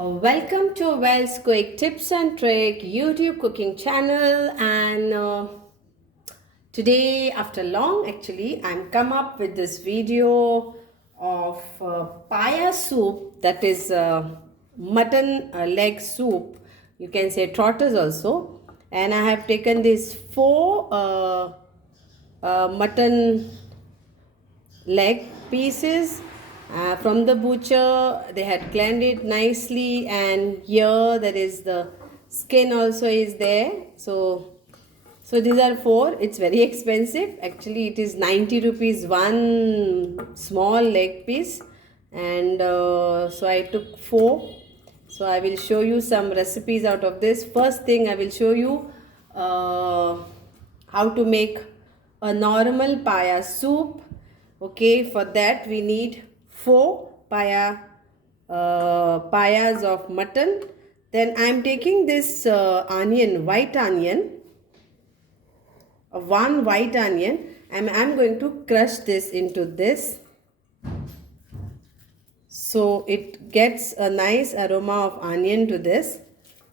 Welcome to Wells Quick Tips and Trick YouTube cooking channel, and today after long actually I'm come up with this video of Paya soup, that is mutton leg soup, you can say trotters also. And I have taken these four mutton leg pieces from the butcher. They had cleaned it nicely, and here there is the skin also is there. So these are four. It's very expensive actually. It is 90 rupees one small leg piece, and so I took four. So I will show you some recipes out of this. First thing I will show you how to make a normal paya soup. Okay, for that we need four payas of mutton. Then I am taking this white onion, one white onion, and I am going to crush this into this, so it gets a nice aroma of onion to this.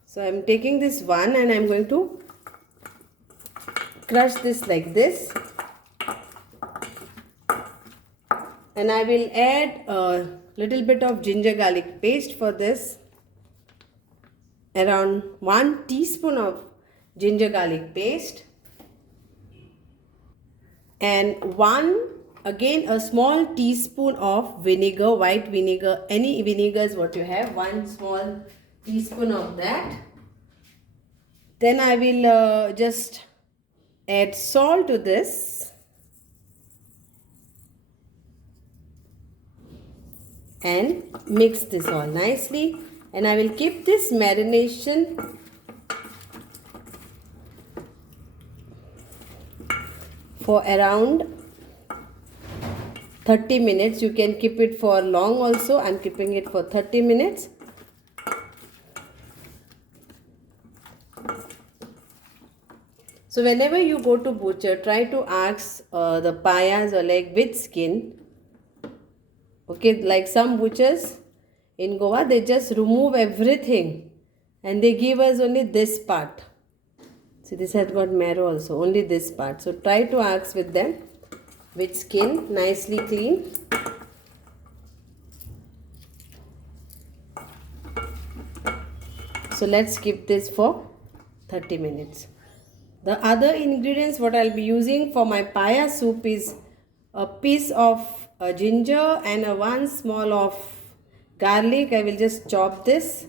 So I am taking this one and I am going to crush this like this, and I will add a little bit of ginger garlic paste for this, around 1 teaspoon of ginger garlic paste, and again a small teaspoon of vinegar, white vinegar, any vinegar is what you have, one small teaspoon of that. Then I will just add salt to this, and mix this all nicely, and I will keep this marination for around 30 minutes. You can keep it for long also. I'm keeping it for 30 minutes. So whenever you go to butcher, try to ask the payas or leg with skin. Okay, like some butchers in Goa, they just remove everything and they give us only this part. See, this has got marrow also, only this part. So try to ask with them with skin, nicely clean. So let's keep this for 30 minutes. The other ingredients what I'll be using for my paya soup is a piece of ginger and one small of garlic. I will just chop this.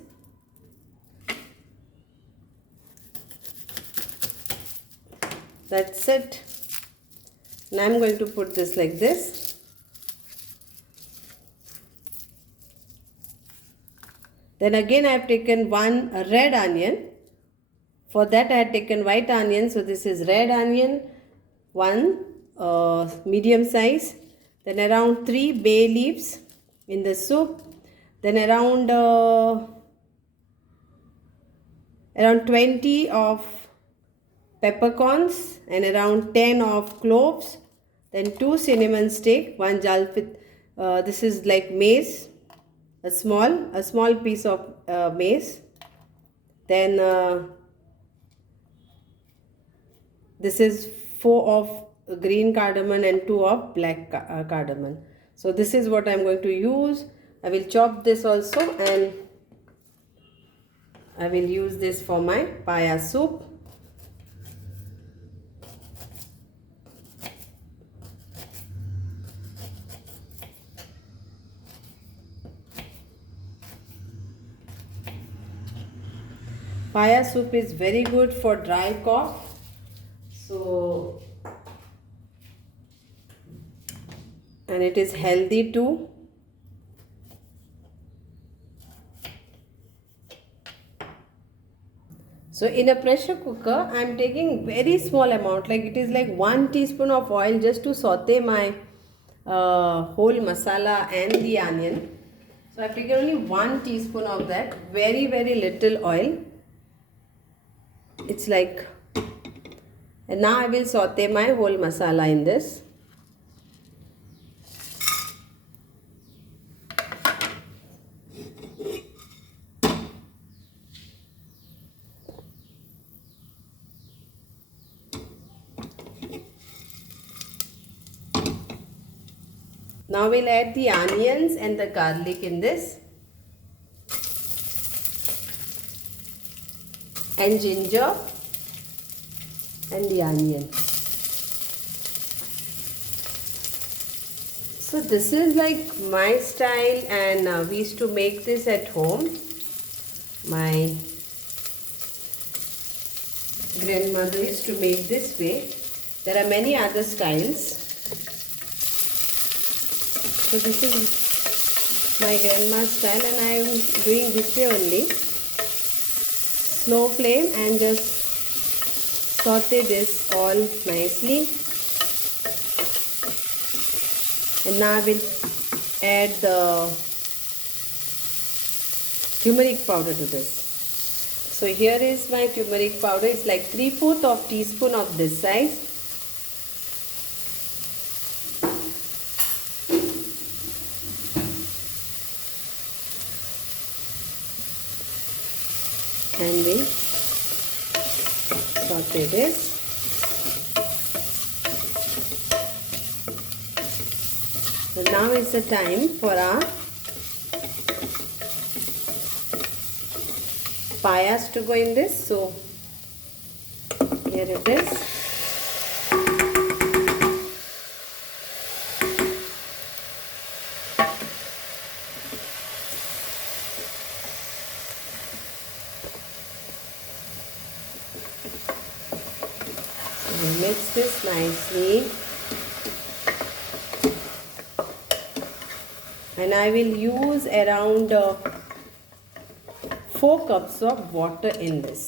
That's it. Now I'm going to put this like this. Then again I have taken one red onion. For that I had taken white onion. So this is red onion, one medium size. Then around 3 bay leaves in the soup. Then around 20 of peppercorns and around 10 of cloves. Then 2 cinnamon stick, 1 jalfit. This is like mace, a small piece of mace. Then this is 4 of green cardamom and 2 of black cardamom. So this is what I am going to use. I will chop this also, and I will use this for my paya soup. Paya soup is very good for dry cough. So, and it is healthy too. So in a pressure cooker, I am taking very small amount, like it is like 1 teaspoon of oil, just to saute my whole masala and the onion. So I have taken only 1 teaspoon of that, very little oil. It's like, and now I will saute my whole masala in this. Now we'll add the onions and the garlic in this, and ginger and the onion. So this is like my style, and we used to make this at home. My grandmother used to make this way. There are many other styles. So this is my grandma's style, and I am doing this way only. Slow flame and just saute this all nicely. And now I will add the turmeric powder to this. So here is my turmeric powder. It's like 3/4 of teaspoon of this size. And we saute this. So now is the time for our payas to go in this. So here it is. We'll mix this nicely. And I will use around 4 cups of water in this.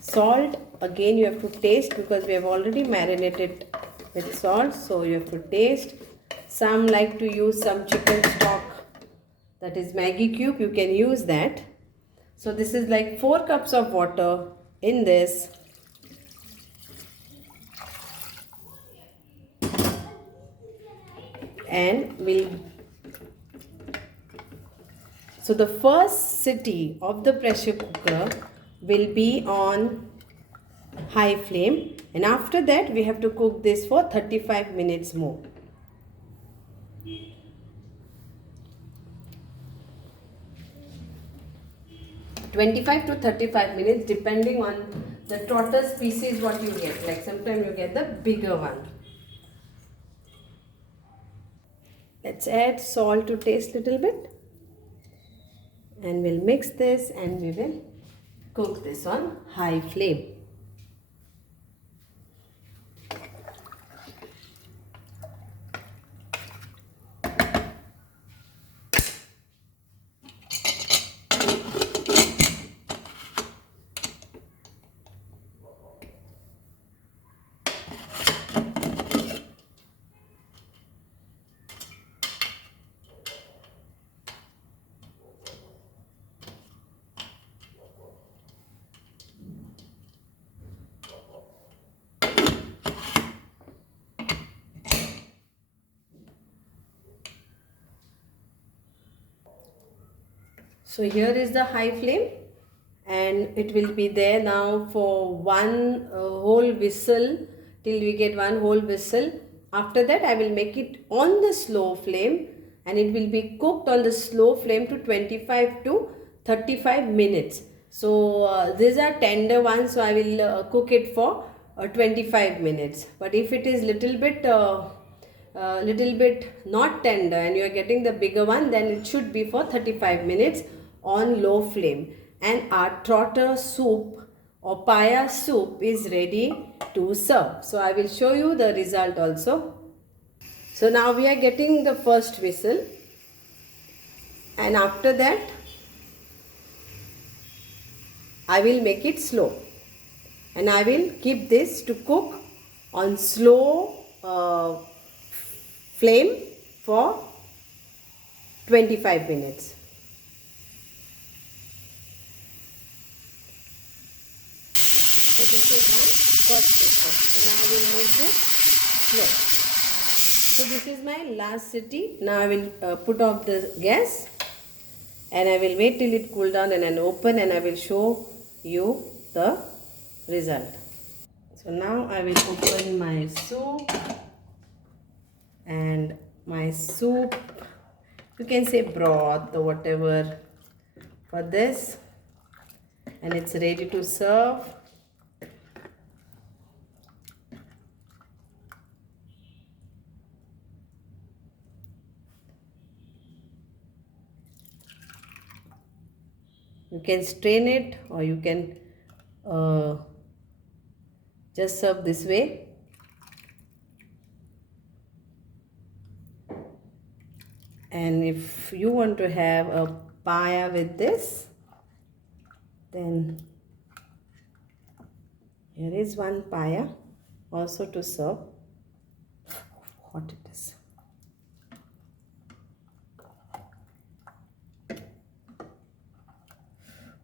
Salt, again you have to taste, because we have already marinated with salt, so you have to taste. Some like to use some chicken stock, that is Maggi cube, you can use that. So this is like 4 cups of water in this. And so the first sitting of the pressure cooker will be on high flame, and after that we have to cook this for 35 minutes more. (25 to 35 minutes) depending on the trotter species what you get. Like sometimes you get the bigger one. Let's add salt to taste little bit, and we'll mix this, and we will cook this on high flame. So here is the high flame, and it will be there now for one whole whistle, till we get one whole whistle. After that I will make it on the slow flame, and it will be cooked on the slow flame to 25 to 35 minutes. So these are tender ones, so I will cook it for 25 minutes. But if it is little bit not tender and you are getting the bigger one, then it should be for 35 minutes on low flame. And our trotter soup or paya soup is ready to serve. So I will show you the result also. So now we are getting the first whistle, and after that I will make it slow, and I will keep this to cook on slow flame for 25 minutes. So this is my first whistle. So now I will make this slow. So this is my last sitting. Now I will put off the gas, and I will wait till it cool down and then open, and I will show you the result. So now I will open my soup, and my soup, you can say broth or whatever for this, and it's ready to serve. You can strain it or you can just serve this way. And if you want to have a paya with this, then here is one paya also to serve. Hot it is.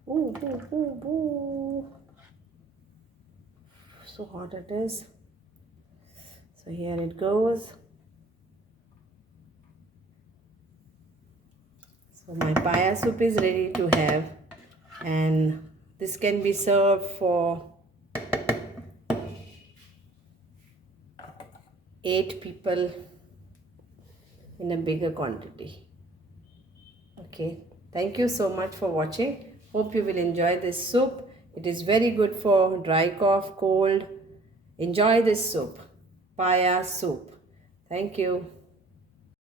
Ooh, ooh, ooh, ooh. So hot it is. So here it goes. So my paya soup is ready to have, and this can be served for 8 people in a bigger quantity. Okay, thank you so much for watching. Hope you will enjoy this soup. It is very good for dry cough, cold. Enjoy this soup, paya soup. Thank you.